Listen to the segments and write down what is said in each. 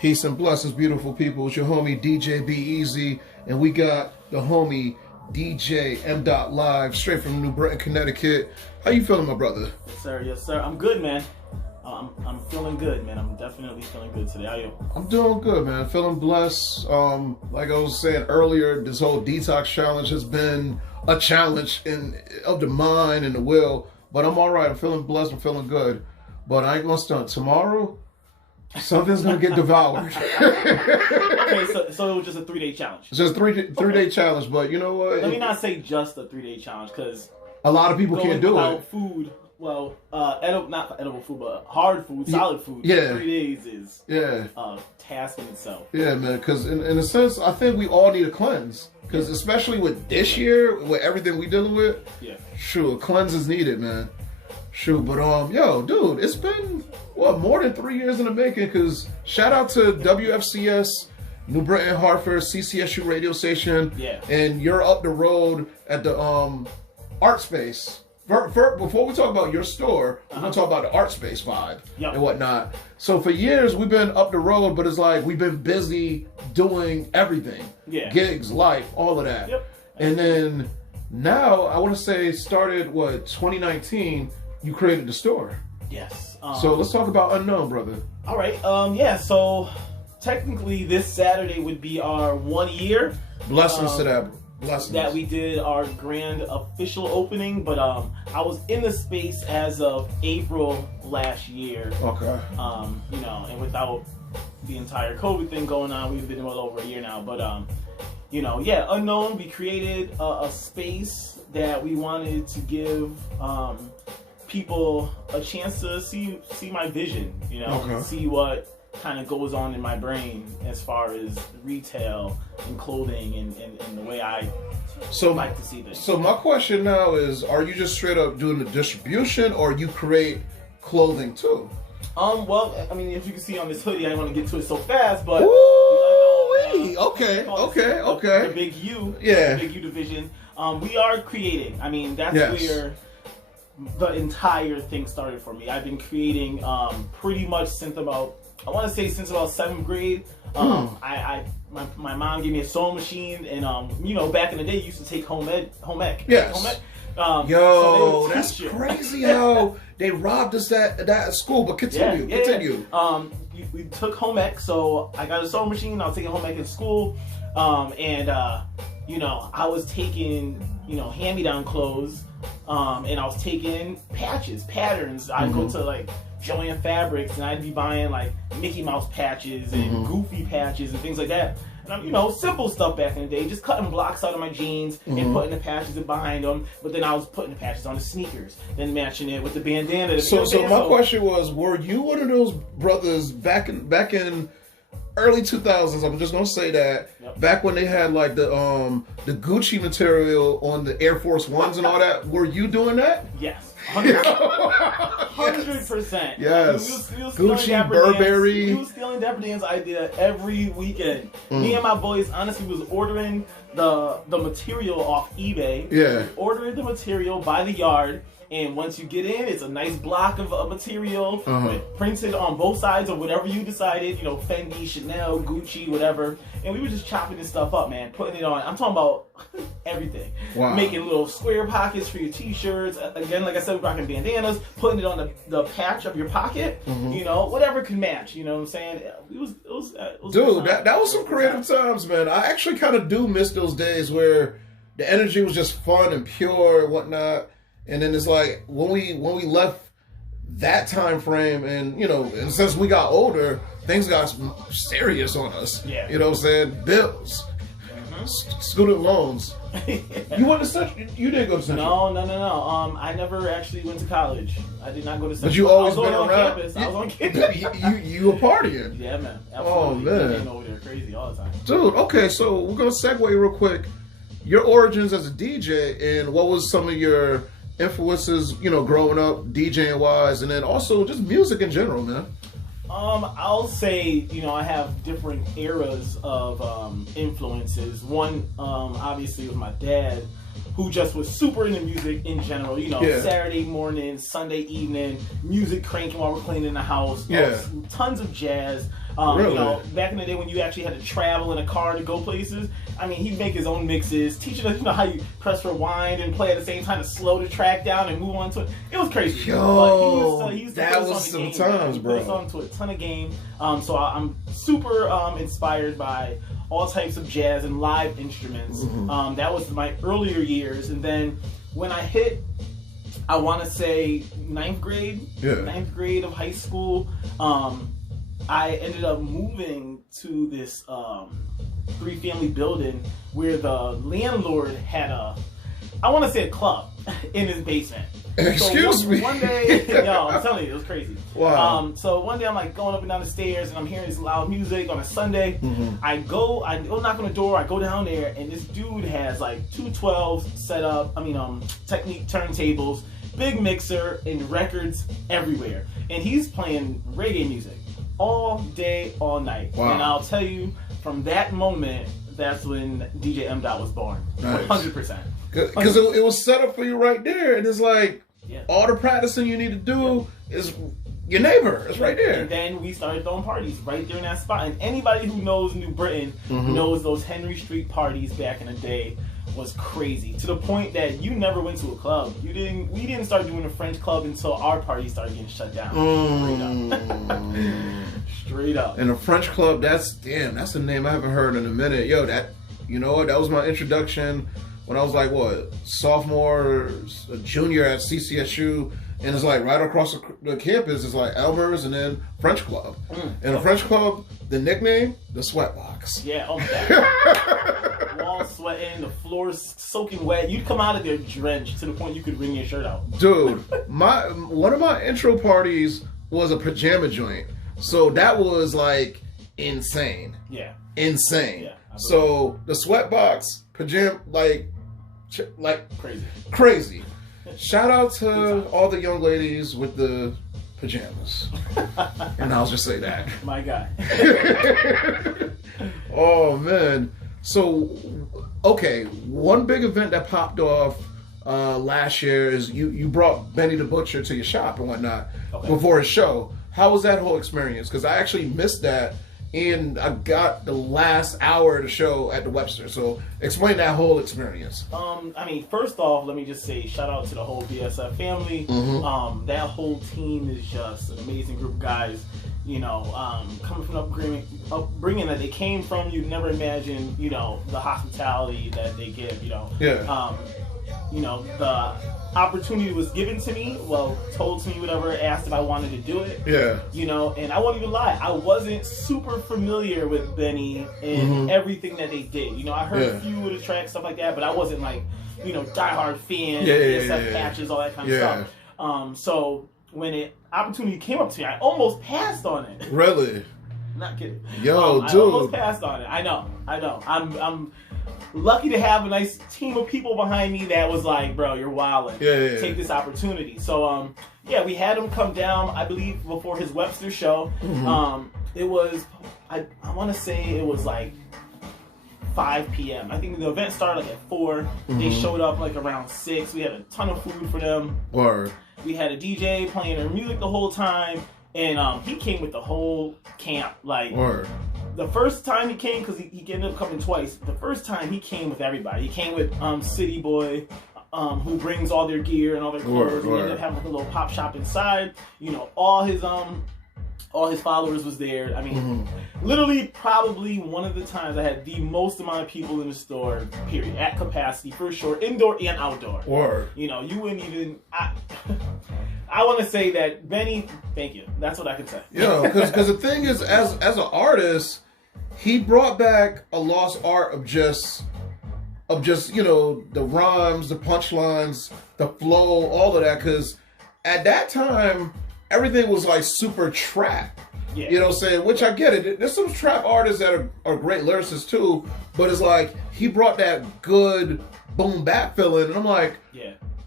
Peace and blessings, beautiful people. It's your homie DJ B-EZ, and we got the homie DJ MdotLive, straight from New Britain, Connecticut. How you feeling, my brother? Yes, sir. Yes, sir. I'm good, man. I'm feeling good, man. I'm definitely feeling good today. How are you? I'm doing good, man. Feeling blessed. Like I was saying earlier, this whole detox challenge has been a challenge of the mind and the will. But I'm all right. I'm feeling blessed. I'm feeling good. But I ain't gonna stunt. Tomorrow, something's gonna get devoured. Okay, so it was just a 3-day challenge. It's just a three-day challenge. But you know what? Let me not say just a 3-day challenge, because a lot of people can't do it. Food. Well, not edible food, but hard food, solid food. Yeah. 3 days is a task in itself. Yeah, man. Because in a sense, I think we all need a cleanse. Because especially with this year, with everything we dealing with, sure, a cleanse is needed, man. Sure, but yo, dude, it's been more than 3 years in the making. Because shout out to WFCS, New Britain, Hartford, CCSU radio station. Yeah. And you're up the road at the art space. Before we talk about your store, we're going to talk about the art space vibe and whatnot. So for years, we've been up the road, but it's like we've been busy doing everything. Yeah. Gigs, life, all of that. Yep. And then now, I want to say started, 2019, you created the store. Yes. So let's talk about Unknown, brother. All right. Yeah, so technically this Saturday would be our 1 year. Blessings to that. Blessings. That we did our grand official opening, but I was in the space as of April last year. Okay. You know, and without the entire COVID thing going on, we've been well over a year now. But you know, yeah, Unknown. We created a space that we wanted to give people a chance to see my vision. You know, see what kind of goes on in my brain as far as retail and clothing and the way I like to see things. So my question now is, are you just straight up doing the distribution, or you create clothing too? Well, I mean, if you can see on this hoodie, I don't want to get to it so fast, but okay. The Big U, the Big U division. We are creating. I mean, that's where the entire thing started for me. I've been creating pretty much since about 7th grade. My mom gave me a sewing machine, and you know, back in the day, you used to take home ec. Yes. Home ec. Yo, so that's crazy how they robbed us at school. But continue. We took home ec, so I got a sewing machine. I was taking home ec in school, and you know, I was taking hand-me-down clothes, and I was taking patterns. I'd go to like Joanne Fabrics, and I'd be buying like Mickey Mouse patches and Goofy patches and things like that. And you know, simple stuff back in the day, just cutting blocks out of my jeans and putting the patches behind them. But then I was putting the patches on the sneakers, then matching it with the bandana. So my question was, were you one of those brothers back in early 2000s? I'm just gonna say that back when they had like the Gucci material on the Air Force Ones and all that. Were you doing that? Yes. 100%. Yes. We was Gucci, Burberry. We was stealing Dapper Dan's idea every weekend. Me and my boys honestly was ordering the material off eBay. Yeah. Ordering the material by the yard. And once you get in, it's a nice block of material printed on both sides of whatever you decided, you know, Fendi, Chanel, Gucci, whatever. And we were just chopping this stuff up, man, putting it on. I'm talking about everything. Wow. Making little square pockets for your t-shirts. Again, like I said, we're rocking bandanas, putting it on the patch of your pocket, you know, whatever can match, you know what I'm saying? It was Dude, that was some creative times, man. I actually kind of do miss those days where the energy was just fun and pure and whatnot. And then it's like when we left that time frame, and you know, and since we got older, things got serious on us. Yeah. You know what I'm saying? Bills, student loans. You went to Central? You didn't go to Central? No. I never actually went to college. I did not go to Central. But you always been on around. Campus. I was on campus. You were partying. Yeah, man. Absolutely. Oh man. Being over there crazy all the time. Dude, okay, so we're gonna segue real quick. Your origins as a DJ, and what was some of your influences, you know, growing up, DJing wise, and then also just music in general, man? I'll say, you know, I have different eras of influences. One, obviously, was my dad, who just was super into music in general. You know, Saturday morning, Sunday evening, music cranking while we're cleaning the house. Tons of jazz. Really? You know, back in the day when you actually had to travel in a car to go places, I mean, he'd make his own mixes, teaching us, you know, how you press rewind and play at the same time to slow the track down and move on to it. It was crazy. Yo, he used to that was some times, bro. He put us on to a ton of game. So I'm super inspired by all types of jazz and live instruments. That was my earlier years. And then when I hit, I want to say ninth grade of high school, I ended up moving to this 3-family building where the landlord had I want to say a club in his basement. Excuse me. One day, yo, I'm telling you, it was crazy. Wow. So one day I'm like going up and down the stairs and I'm hearing this loud music on a Sunday. I go knock on the door, I go down there, and this dude has like 212s set up, Technique turntables, big mixer, and records everywhere. And he's playing reggae music all day, all night. Wow. And I'll tell you, from that moment, that's when DJ MDOT was born. Nice. 100%. Because it was set up for you right there, and it's like, all the practicing you need to do is your neighbor. It's right there. And then we started throwing parties right there in that spot. And anybody who knows New Britain knows those Henry Street parties back in the day was crazy. To the point that you never went to a club. We didn't start doing a French club until our party started getting shut down. Straight up. And a French club, that's a name I haven't heard in a minute. Yo, that was my introduction when I was like, sophomore, junior at CCSU, and it's like right across the campus is like Elmer's and then French Club. And a French Club, the nickname, the Sweatbox. Yeah, oh my God. Walls sweating, the floors soaking wet. You'd come out of there drenched to the point you could wring your shirt out. Dude, one of my intro parties was a pajama joint. So that was like insane. Yeah. Insane. Yeah, so the Sweatbox, pajama, like crazy. Shout out to all the young ladies with the pajamas. And I'll just say that. My God. Oh man. So, okay, one big event that popped off last year is you brought Benny the Butcher to your shop and whatnot before his show. How was that whole experience? Because I actually missed that, and I got the last hour of the show at the Webster. So explain that whole experience. First off, let me just say shout out to the whole BSF family. That whole team is just an amazing group of guys. You know, coming from upbringing that they came from, you'd never imagine, you know, the hospitality that they give, you know. Yeah. The opportunity was given to me, told to me, whatever, asked if I wanted to do it. Yeah. You know, and I won't even lie, I wasn't super familiar with Benny and everything that they did. You know, I heard a few of the tracks, stuff like that, but I wasn't like, you know, diehard fan, patches, all that kind of stuff. So when opportunity came up to me, I almost passed on it. Really? Not kidding. Yo, dude. I almost passed on it. I know. I'm lucky to have a nice team of people behind me that was like, bro, you're wildin'. Take this opportunity. So, we had him come down, I believe, before his Webster show. It was, I want to say it was like 5 p.m. I think the event started like at 4. They showed up like around 6. We had a ton of food for them. Word. We had a DJ playing their music the whole time. And he came with the whole camp. Like, Word. The first time he came, because he ended up coming twice. The first time he came with everybody. He came with City Boy, who brings all their gear and all their clothes. We ended up having like a little pop shop inside. You know, all his followers was there. I mean, literally probably one of the times I had the most amount of people in the store, period, at capacity, for sure, indoor and outdoor. Word. You know, you wouldn't even... I want to say that Benny, thank you. That's what I can say. Yeah, because the thing is, as an artist, he brought back a lost art of just you know, the rhymes, the punchlines, the flow, all of that. Because at that time, everything was like super trap. Yeah. You know what I'm saying? Which I get it. There's some trap artists that are great lyricists too, but it's like he brought that good boom bap feeling, and I'm like,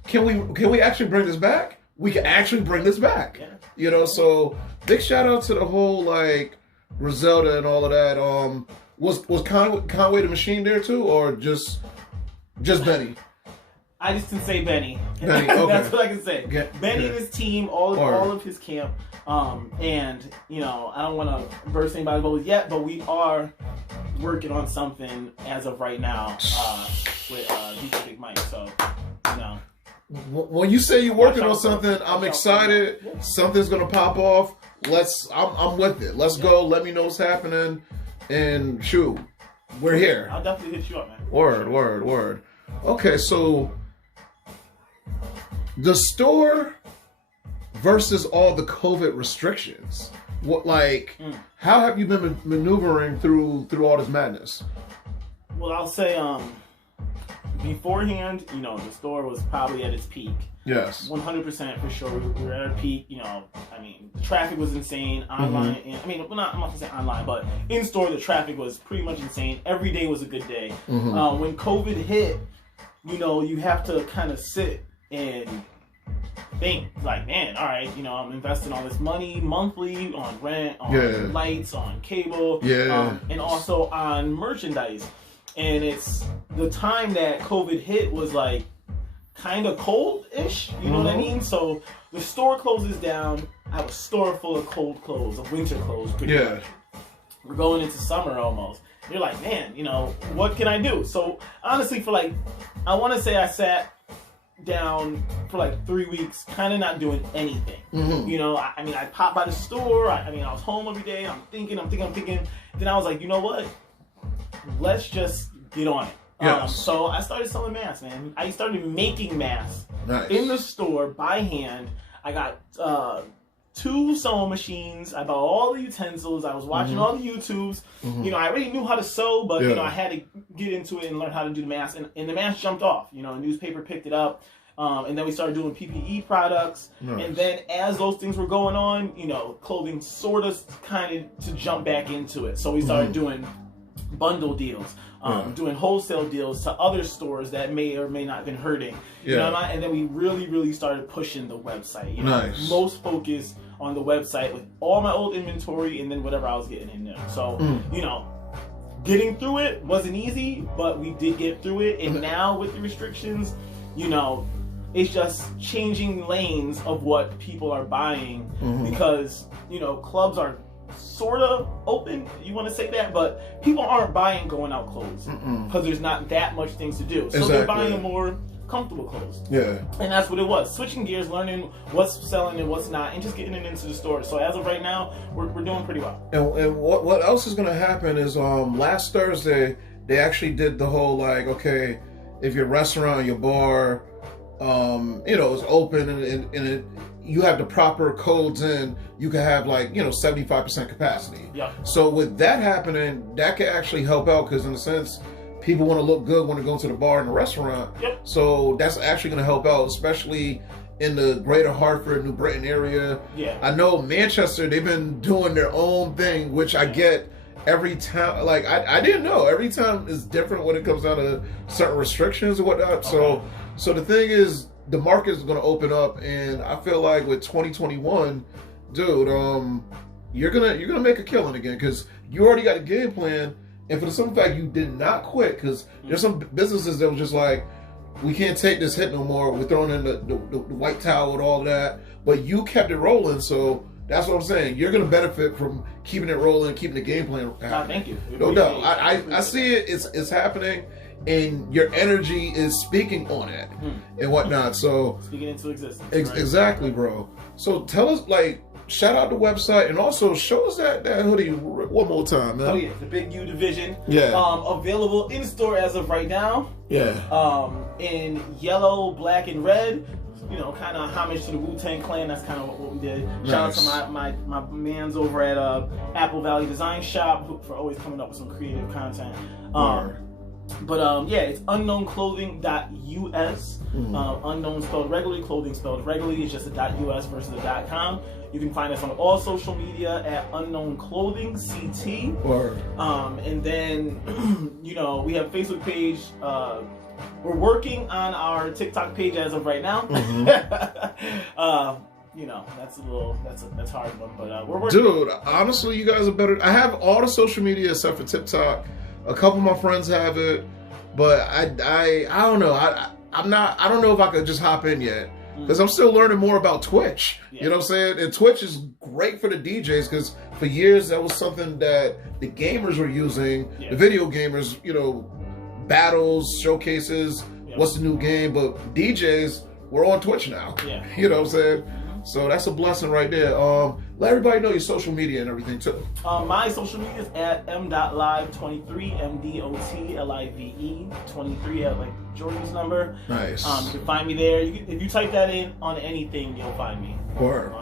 can we actually bring this back? We can actually bring this back. Yeah. You know, so big shout out to the whole like Griselda and all of that. Was Conway the Machine there too, or just Benny? I just can say Benny. Benny, okay. That's what I can say. Benny and his team, all of his camp. And, you know, I don't want to burst anybody's bubbles yet, but we are working on something as of right now with DJ Big Mike. So, you know. When you say you're working on something, I'm excited. Yeah. Something's going to pop off. I'm with it. Let's go. Let me know what's happening. And shoot, we're here. I'll definitely hit you up, man. Word. Okay, so the store versus all the COVID restrictions. How have you been maneuvering through all this madness? Well, I'll say, beforehand, you know, the store was probably at its peak. Yes. 100% for sure. We were at our peak, you know, I mean, the traffic was insane online. Mm-hmm. I'm not going to say online, but in store, the traffic was pretty much insane. Every day was a good day. Mm-hmm. When COVID hit, you know, you have to kind of sit and think, like, man, all right, you know, I'm investing all this money monthly on rent, on lights, on cable, and also on merchandise. And it's the time that COVID hit was like kind of cold-ish, you know what I mean? So the store closes down. I have a store full of cold clothes, of winter clothes, pretty much. We're going into summer almost. You're like, man, you know, what can I do? So honestly, for like, I want to say I sat down for like 3 weeks, kind of not doing anything. Mm-hmm. You know, I mean, I popped by the store. I was home every day. I'm thinking. Then I was like, you know what? Let's just get on it. Yes. So I started selling masks, man. I started making masks in the store by hand. I got 2 sewing machines. I bought all the utensils. I was watching all the YouTubes. Mm-hmm. You know, I already knew how to sew, but you know, I had to get into it and learn how to do the mask. And the mask jumped off. You know, a newspaper picked it up. And then we started doing PPE products. Nice. And then as those things were going on, you know, clothing sort of kind of to jump back into it. So we started doing bundle deals, doing wholesale deals to other stores that may or may not have been hurting. You know, and then we really started pushing the website. You know, most focus on the website with all my old inventory and then whatever I was getting in there. So, you know, getting through it wasn't easy, but we did get through it. And now with the restrictions, you know, it's just changing lanes of what people are buying because, you know, clubs are sort of open, you want to say that, but people aren't buying going out clothes because there's not that much things to do. So they're buying more comfortable clothes. Yeah. And that's what it was. Switching gears, learning what's selling and what's not, and just getting it into the store. So as of right now, we're doing pretty well. And what else is going to happen is last Thursday, they actually did the whole, like, okay, if your restaurant, your bar, you know, is open and you have the proper codes in, you can have, like, you know, 75% capacity. Yeah. So with that happening, that can actually help out because in a sense, people want to look good when they go to the bar and the restaurant. Yep. So that's actually going to help out, especially in the greater Hartford, New Britain area. Yeah. I know Manchester, they've been doing their own thing, which I get every time. Like, I didn't know. Every time is different when it comes down to certain restrictions and whatnot. Okay. So the thing is, the market is going to open up, and I feel like with 2021, dude, you're gonna make a killing again because you already got a game plan, and for the simple fact you did not quit because there's some businesses that was just like, we can't take this hit no more. We're throwing in the white towel with all that, but you kept it rolling. So that's what I'm saying. You're gonna benefit from keeping it rolling, keeping the game plan happening. Thank you. No doubt. I see it. It's happening. And your energy is speaking on it and whatnot. So speaking into existence. Exactly, bro. So tell us, like, shout out the website and also show us that hoodie one more time, man. Oh yeah, the Big U division. Yeah. Available in store as of right now. Yeah. In yellow, black, and red. You know, kind of homage to the Wu-Tang Clan. That's kind of what we did. Nice. Shout out to my mans over at Apple Valley Design Shop for always coming up with some creative content. But yeah, it's unknownclothing.us. Unknown spelled regularly, clothing spelled regularly. It's just a .us versus a .com. You can find us on all social media at Unknown Clothing CT. And then you know, we have a Facebook page. We're working on our TikTok page as of right now. You know, that's a hard one, but we're working. Dude, honestly, you guys are better. I have all the social media except for TikTok. A couple of my friends have it, but I don't know. I don't know if I could just hop in yet. Because I'm still learning more about Twitch. You know what I'm saying? And Twitch is great for the DJs because for years that was something that the gamers were using. The video gamers, you know, battles, showcases, what's the new game. But DJs, we're on Twitch now. You know what I'm saying? So that's a blessing right there. Let everybody know your social media and everything too. My social media is at MdotLive23, MdotLive 23 at like Jordan's number. Nice. You can find me there. If you type that in on anything, you'll find me. Word.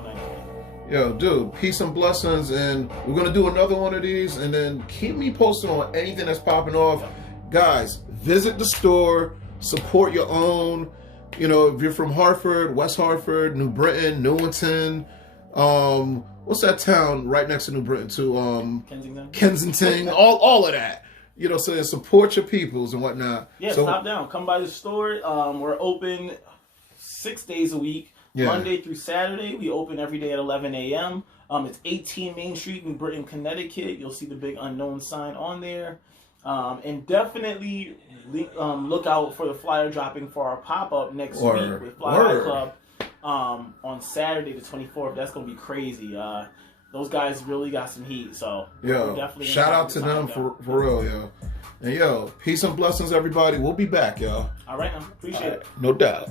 Yo, dude, peace and blessings, and we're gonna do another one of these, and then keep me posted on anything that's popping off. Guys, visit the store, support your own. You know, if you're from Hartford, West Hartford, New Britain, Newington, what's that town right next to New Britain too? Kensington, all of that. You know, so support your peoples and whatnot. Yeah, so, stop down. Come by the store. We're open 6 days a week. Monday through Saturday. We open every day at 11 a.m. It's 18 Main Street, New Britain, Connecticut. You'll see the big unknown sign on there. And definitely look out for the flyer dropping for our pop-up next week with Flyer Club on Saturday the 24th. That's going to be crazy. Those guys really got some heat, so definitely shout out to them for real, yo. And yo, peace and blessings, everybody. We'll be back, yo. All right, now. Appreciate it. No doubt.